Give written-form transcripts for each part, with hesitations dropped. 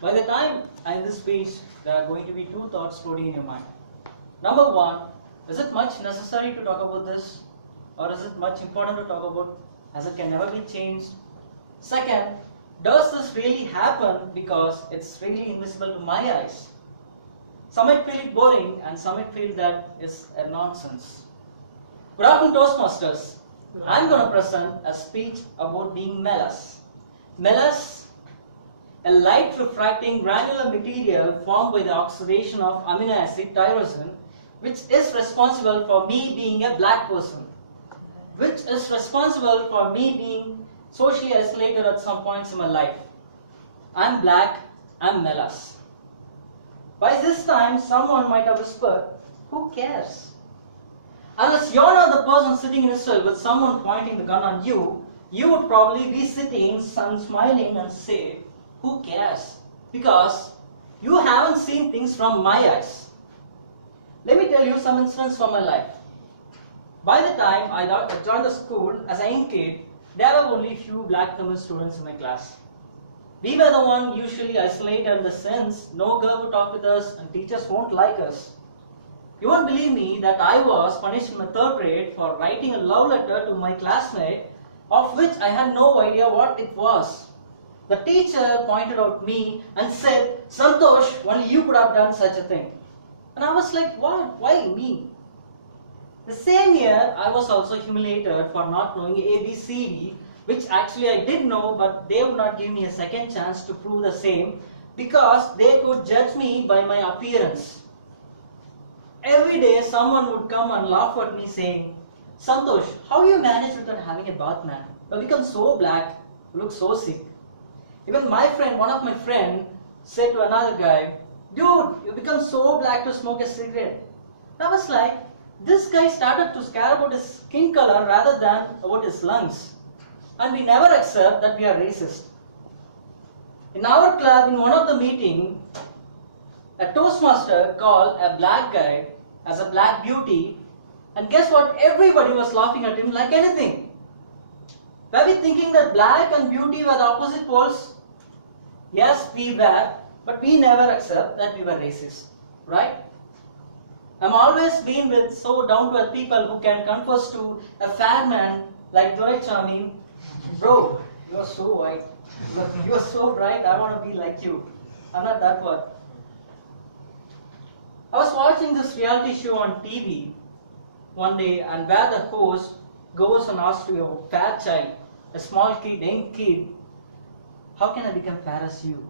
By the time I end this speech, there are going to be two thoughts floating in your mind. Number one, is it much necessary to talk about this? Or is it much important to talk about as it can never be changed? Second, does this really happen because it's really invisible to my eyes? Some might feel it boring and some might feel that it's a nonsense. Good afternoon, Toastmasters. I'm going to present a speech about being mellus. Mellus, a light refracting granular material formed by the oxidation of amino acid tyrosine, which is responsible for me being a black person, which is responsible for me being socially isolated at some points in my life. I'm black, I'm mellus. By this time, someone might have whispered, who cares? Unless you're not the person sitting in Israel with someone pointing the gun on you, you would probably be sitting and smiling and say, who cares? Because you haven't seen things from my eyes. Let me tell you some incidents from my life. By the time I joined the school as a young kid, there were only few black female students in my class. We were the one usually isolated in the sense no girl would talk with us and teachers won't like us. You won't believe me that I was punished in my third grade for writing a love letter to my classmate, of which I had no idea what it was. The teacher pointed out me and said, Santhosh, only you could have done such a thing. And I was like, what? Why me? The same year, I was also humiliated for not knowing ABCD, which actually I did know, but they would not give me a second chance to prove the same because they could judge me by my appearance. Every day, someone would come and laugh at me saying, Santhosh, how you manage without having a bath, man? You become so black, you look so sick. Even one of my friends, said to another guy, dude, you become so black to smoke a cigarette. I was like, this guy started to care about his skin color rather than about his lungs. And we never accept that we are racist. In our club, in one of the meetings, a Toastmaster called a black guy as a black beauty, and guess what? Everybody was laughing at him like anything. Were we thinking that black and beauty were the opposite poles? Yes, we were, but we never accept that we were racist, right? I'm always been with so down-to-earth people who can confess to a fair man like Doraichami, bro, you're so white, you're so bright, I want to be like you. I'm not that one. I was watching this reality show on TV one day, and where the host goes and asks to a fair child, a small kid, young kid, how can I become fair as you?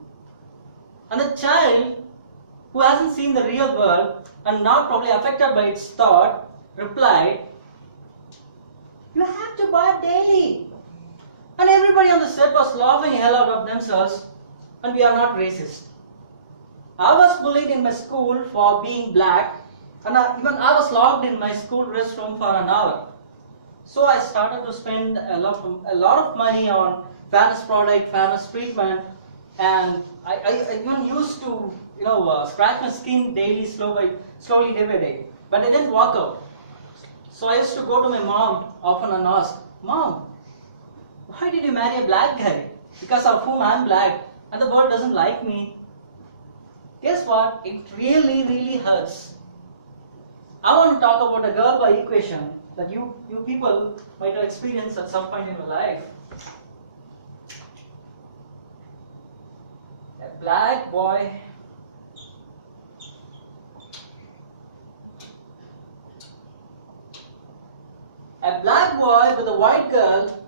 And the child, who hasn't seen the real world and not probably affected by its thought, replied, you have to bath daily. And everybody on the set was laughing hell out of themselves, and we are not racist. I was bullied in my school for being black, and even I was locked in my school restroom for an hour. So I started to spend a lot of money on fairness product, fairness treatment, and I even used to scratch my skin daily, slowly day by day. But it didn't work out. So I used to go to my mom often and ask, Mom, why did you marry a black guy? Because of whom I'm black and the world doesn't like me. Guess what? It really, really hurts. I want to talk about a girl boy equation that you people might have experienced at some point in your life. A black boy with a white girl,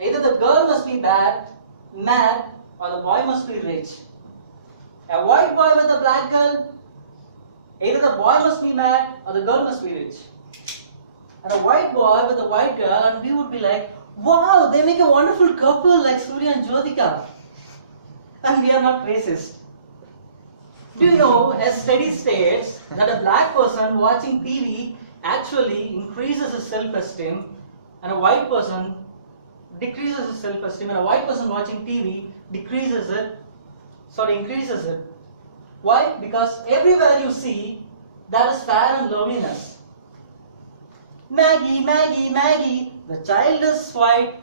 either the girl must be bad, mad, or the boy must be rich. A white boy with a black girl, either the boy must be mad or the girl must be rich. And a white boy with a white girl, and we would be like, wow, they make a wonderful couple like Surya and Jyotika. And we are not racist. Do you know, a study states that a black person watching TV actually increases his self-esteem, and a white person decreases his self-esteem, and a white person watching TV increases it. Why? Because everywhere you see, there is fair and loveliness. Maggie, Maggie, Maggie, the child is white,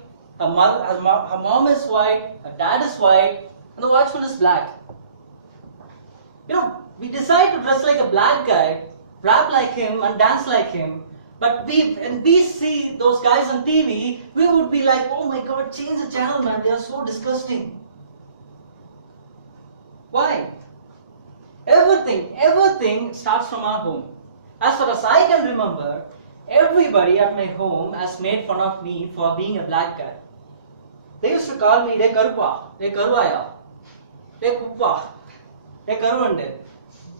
her mom is white, her dad is white, and the watchman is black. we decide to dress like a black guy, rap like him and dance like him, but when we see those guys on TV, we would be like, oh my god, change the channel, man, they are so disgusting. Why? Everything starts from our home. As far as I can remember, everybody at my home has made fun of me for being a black guy. They used to call me, "De Karupa, De Karuvaya, De Kuppa, De Karuvande."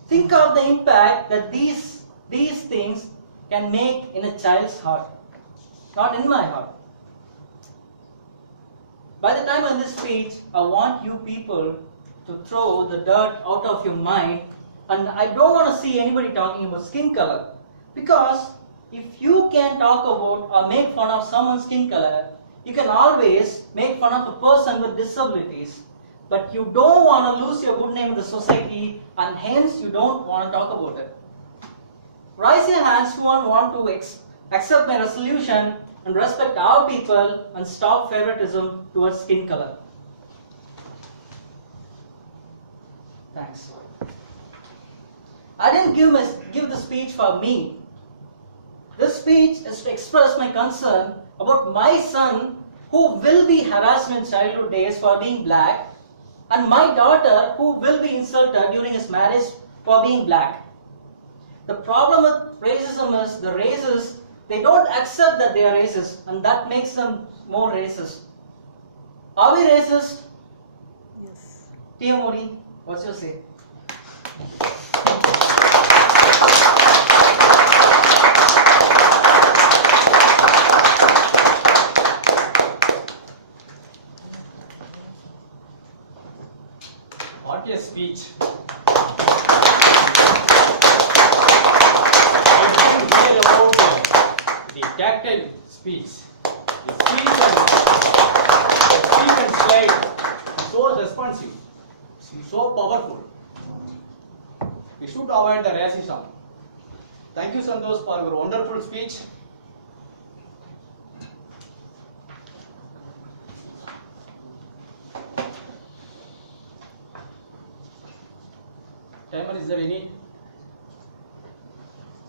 Think of the impact that these things can make in a child's heart, not in my heart. By the time in this speech, I want you people to throw the dirt out of your mind, and I don't want to see anybody talking about skin color, because if you can talk about or make fun of someone's skin color, you can always make fun of a person with disabilities, but you don't want to lose your good name in the society, and hence you don't want to talk about it. Raise your hands who want to accept my resolution and respect our people and stop favoritism towards skin color. Thanks. I didn't give the speech for me. This speech is to express my concern about my son who will be harassed in childhood days for being black, and my daughter who will be insulted during his marriage for being black. The problem with racism is the racists, they don't accept that they are racist, and that makes them more racist. Are we racist? Yes. Tia Modi, what's your say? What a speech. The tactile speech. The speech and slide is so responsive, so powerful. We should avoid the racism. Thank you, Santhosh, for your wonderful speech. Timer, is there any?